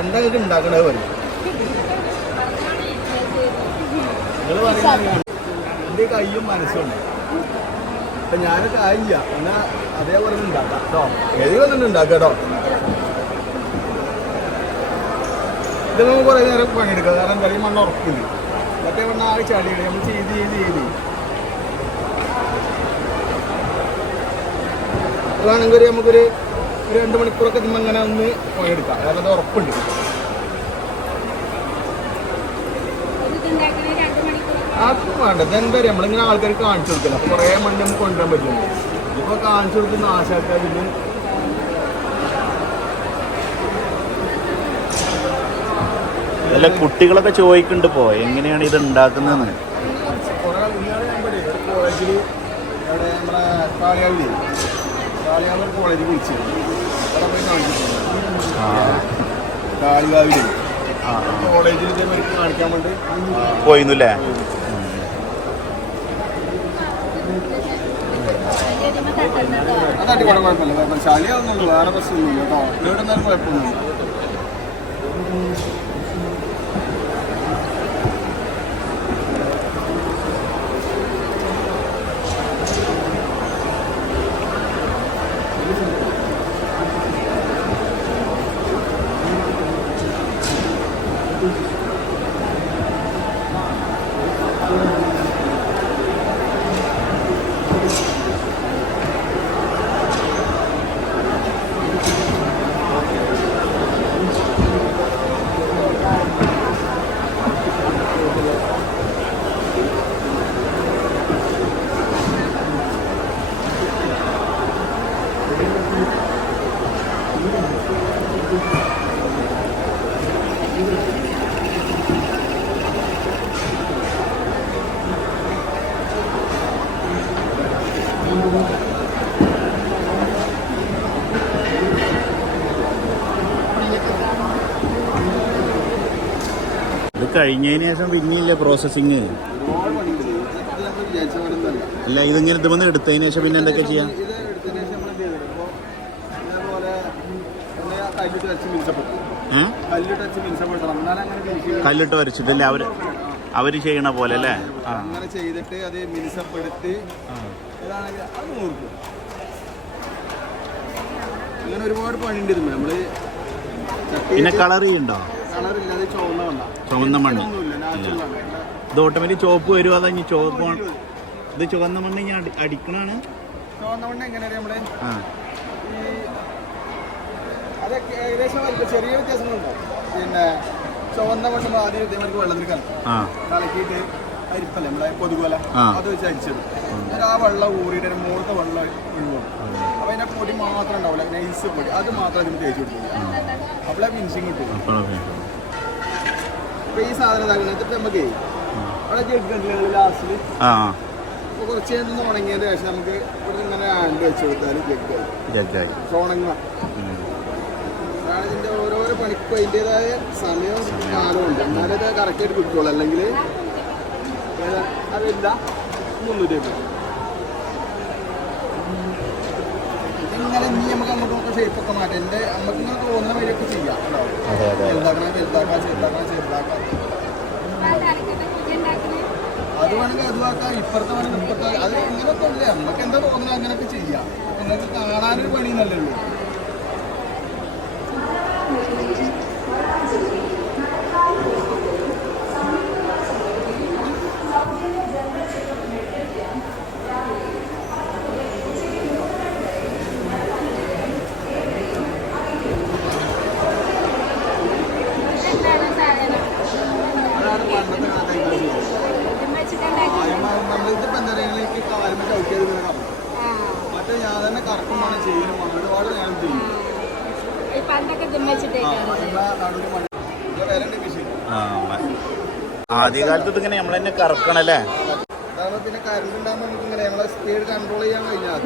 എന്താ നിങ്ങൾക്ക് ഉണ്ടാക്കണത് പറയും നിങ്ങൾ പറയുന്നത് എൻ്റെ കയ്യും മനസ്സുണ്ട്. അപ്പം ഞാനൊക്കെ ആയില്ല എന്നാൽ അതേപോലെ ഉണ്ടാക്കാം കേട്ടോ. ഏതെങ്കിലും ഉണ്ടാക്കാം കേട്ടോ. ഇത് നമുക്ക് കുറേ നേരം പണിയെടുക്കാം. കാരണം എന്താ ഈ മണ്ണ് ഉറപ്പില്ല. മറ്റേ മണ്ണ് ആകെ ചളിയാണ്. നമ്മൾ ചെയ്ത് വേണമെങ്കിൽ നമുക്കൊരു 2 മണിക്കൂറൊക്കെ ഇതിന് അങ്ങനെ ഒന്ന് പണിയെടുക്കാം. കാരണം അത് ഉറപ്പുണ്ട്. അതും വേണ്ട. ഇതെന്താ പറയുക, നമ്മളിങ്ങനെ ആൾക്കാർക്ക് കാണിച്ചു കൊടുക്കില്ല. അപ്പോൾ കുറേ മണ്ണ് നമുക്ക് കൊണ്ടുവരാൻ പറ്റും. ഇപ്പോൾ കാണിച്ചു കൊടുക്കുന്ന ആശാക്കാരിന് അല്ല, കുട്ടികളൊക്കെ ചോദിക്കുന്നുണ്ട് ഇപ്പോൾ എങ്ങനെയാണ് ഇത് ഉണ്ടാക്കുന്നതെന്ന്. കുറേ കോളേജിൽ അവിടെ നമ്മളെ കാളിയാവൂർ കോളേജിൽ വിളിച്ചു അവിടെ പോയി കാണിച്ചിട്ടുണ്ട്. കാളികാവിൽ കോളേജിൽ ഇതേമാതിരി കാണിക്കാൻ വേണ്ടി പോയിന്നല്ലേ. അതായിട്ട് കുഴപ്പമില്ല. ശാലിയാവുന്നുള്ളൂ, വേറെ പ്രശ്നമൊന്നുമില്ല കേട്ടോ. ഇവിടെ എന്തായാലും കുഴപ്പമൊന്നുമില്ല. ഇത് കഴിഞ്ഞതിന് ശേഷം പിന്നെയില്ല പ്രോസസ്സിങ്. അല്ല, ഇതിങ്ങനെ ഇത് വന്ന് എടുത്തതിന് ശേഷം പിന്നെ എന്തൊക്കെ ചെയ്യാം? കല്ലിട്ട് വരച്ചിട്ടല്ലേ അവര് ചെയ്യണ പോലെ അല്ലേ? അങ്ങനെ ചെയ്തിട്ട് അത് മിനുസപ്പെടുത്തി അങ്ങനെ ഒരുപാട് പണിയുണ്ട്. നമ്മള് പിന്നെ കളർ ചെയ്യണ്ടോ? കളറില്ലാതെ ചുവന്ന മണ്ണ്. ഇത് ഓട്ടോമാറ്റിക് ചോപ്പ് വരുമോ? അതോ ഇനി ചോപ്പ് ഇത് ചുവന്ന മണ്ണ് ഇനി അടിക്കണാണ്. ചുവന്ന മണ്ണ് എങ്ങനെയാ നമ്മള് അതൊക്കെ ഏകദേശം ചെറിയ വ്യത്യാസങ്ങളുണ്ടാവും. പിന്നെ ചുവന്ന മണ്ണ് ആദ്യം ഇതേമാർക്ക് വെള്ളത്തിൽ കലക്കിയിട്ട് അരിപ്പല്ലേ നമ്മളെ കൊതുകുല അത് വെച്ച് അരിച്ചത്. ആ വെള്ളം ഊറിയിട്ട് മുകളിലത്തെ വെള്ളം ഒഴിവാണ്. അപ്പോൾ അതിൻ്റെ പൊടി മാത്രം ഉണ്ടാവില്ല, നൈസ് പൊടി അത് മാത്രം അതിന് തേച്ച് കൊടുക്കില്ല. അപ്പോഴേ ഫിനിഷിങ് കിട്ടും. അപ്പോൾ ഈ സാധനം ഇതാക്കുന്നത് നമുക്ക് അവിടെ ജഗ്ഗുണ്ടല്ലോ ലാസ്റ്റിൽ കുറച്ച് കഴിഞ്ഞ് ഉണങ്ങിയതിന് ശേഷം നമുക്ക് ഇവിടെ ഇങ്ങനെ ഹാൻഡ് വെച്ച് കൊടുത്താൽ ജഗ്ഗായി ഉണങ്ങുക. അതാണ് ഇതിൻ്റെ ഓരോരോ പണിക്കും അതിൻ്റെതായ സമയവും കാലവും ഉണ്ട്. എന്നാലും ഇത് കറക്റ്റായിട്ട് കിട്ടുള്ളൂ. അല്ലെങ്കിൽ അതില്ല 350. ഇങ്ങനെ ഇനി നമുക്ക് അങ്ങോട്ടൊക്കെ ഷേപ്പൊക്കെ മാറ്റാം. നമുക്ക് ഇങ്ങനെ തോന്നുന്ന വഴിയൊക്കെ ചെയ്യാം. വലുതാക്കണം ചെറുതാക്കാം. അത് വേണമെങ്കിൽ അതുമാക്കാം, ഇപ്പുറത്തെ വേണമെങ്കിൽ ഇപ്പുറത്തെ. അത് ഇങ്ങനെയൊക്കെ ഇല്ല. നമുക്ക് എന്താ തോന്നുന്നത് അങ്ങനെയൊക്കെ ചെയ്യാം. നിങ്ങൾക്ക് കാണാനൊരു പണി നല്ലല്ലോ. ഇതിപ്പോ എന്താ പറയുക, കാലുമ ചവിട്ടിയത് ഇങ്ങനെ കറക്കും. മറ്റേ ഞാൻ തന്നെ കറക്കുമാണ് ചെയ്യലും ഒരുപാട് ഞാൻ ചെയ്യും. ആദ്യകാലത്ത് ഇതിങ്ങനെ നമ്മൾ തന്നെ കറക്കണല്ലേ. പിന്നെ കറണ്ട് ഉണ്ടാകുമ്പോൾ നമുക്ക് ഇങ്ങനെ നമ്മളെ സ്പീഡ് കൺട്രോൾ ചെയ്യാൻ കഴിഞ്ഞാൽ